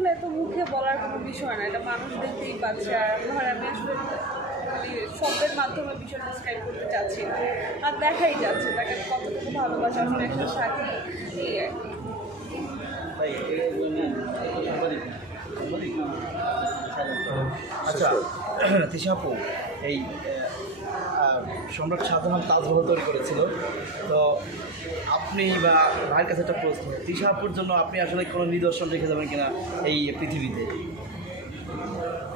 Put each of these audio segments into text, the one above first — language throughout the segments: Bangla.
আসলে এত মুখে বলার কোনো বিষয় না, এটা মানুষ দেখতেই পাচ্ছে। আর আমি আসলে শব্দের মাধ্যমে বিষয় ডিসক্রাইব করতে চাচ্ছি না, আর দেখাই যাচ্ছে তাকে কতটুকু ভালোবাসা আসলে একটা সাথী, এই আর কি। আচ্ছা তিশা আপু, এই সম্রাট শাহজাহান তাজমহল তৈরি করেছিল, তো আপনি বা ভাইয়ের কাছে একটা প্রশ্ন, তিশা আপুর জন্য আপনি আসলে কোনো নিদর্শন রেখে যাবেন কিনা এই পৃথিবীতে?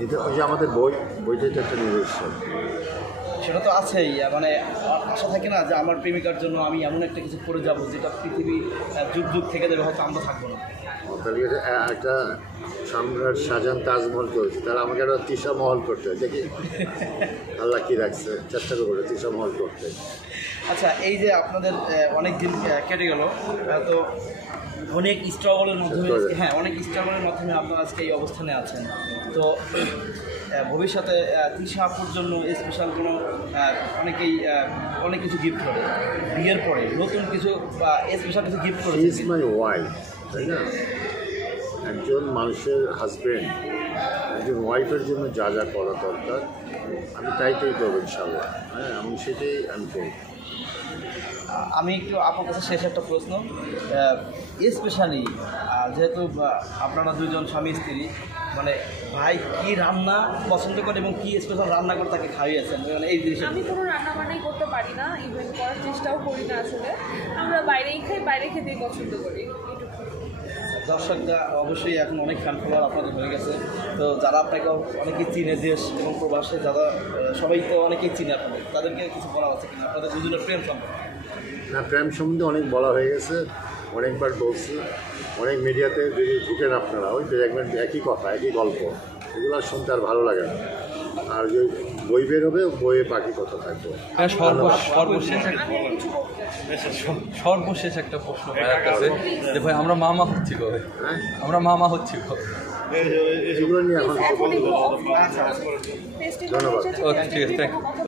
এটা ওই যে আমাদের বইটা তো একটা নিদর্শন। সেটা তো আছেই, মানে আশা থাকে না যে আমার প্রেমিকার জন্য আমি এমন একটা কিছু করে যাব যেটা পৃথিবী যুগ যুগ থেকে দেবে, হয়তো আমরা থাকবো না। তাহলে একটা সম্রাট শাহজাহান তাজমহল করেছে, তাহলে আমাকে একটা তিশা মহল করতে হয়, দেখি আল্লাহ কি রাখছে, চেষ্টা করবো তিশা মহল করতে। আচ্ছা, এই যে আপনাদের অনেক দিন কেটে গেল, তো অনেক স্ট্রাগলের মাধ্যমে, হ্যাঁ অনেক স্ট্রাগলের মাধ্যমে আপনারা আজকে এই অবস্থানে আছেন, তো ভবিষ্যতে তিশা আপুর জন্য স্পেশাল কোনো অনেকেই অনেক কিছু গিফট করে বিয়ের পরে, নতুন কিছু বা স্পেশাল কিছু গিফট করে? ইজ মাই ওয়াইফ, তাই না? একজন মানুষের হাজব্যান্ড একজন ওয়াইফের জন্য যা যা করা দরকার আমি তাই করবো ইনশাআল্লাহ। হ্যাঁ, আমি সেটাই আমি করব। আমি একটু আপনার কাছে শেষ একটা প্রশ্ন, স্পেশালি যেহেতু আপনারা দুজন স্বামী স্ত্রী, মানে ভাই কি রান্না পছন্দ করে এবং কি স্পেশাল রান্না করে তাকে খাইয়েছেন, মানে এই জিনিসটা? আমি কোনো রান্না বান্নাই করতে পারি না, ইভেন করার চেষ্টাও করি না আসলে। আমরা বাইরেই খাই, বাইরে খেতেই পছন্দ করি। দর্শকরা অবশ্যই এখন অনেক ফ্যান ফলোয়ার আপনাদের হয়ে গেছে, তো যারা আপনাকে অনেকেই চিনে দেশ এবং প্রবাসে, যারা সবাই তো অনেকেই চিনে আপনাদের, তাদেরকে কিছু বলা আছে কিনা আপনাদের দুজনের প্রেম সম্পর্কে? না, প্রেম সম্বন্ধে অনেক বলা হয়ে গেছে, অনেকবার বলছি, অনেক মিডিয়াতে যদি ঢুকেন আপনারা ওই দেখবেন একই কথা একই গল্প, এগুলো শুনতে আর ভালো লাগে না। আর যে বই বের হবে, বইয়ে বাকি কথা থাকবে। সর্বশেষ একটা প্রশ্ন ভাইয়ের কাছে, যে ভাই আমরা মামা হচ্ছি কবে? হ্যাঁ, আমরা মামা হচ্ছি কবে? এগুলো নিয়ে এখন ধন্যবাদ। ঠিক আছে, থ্যাংক ইউ।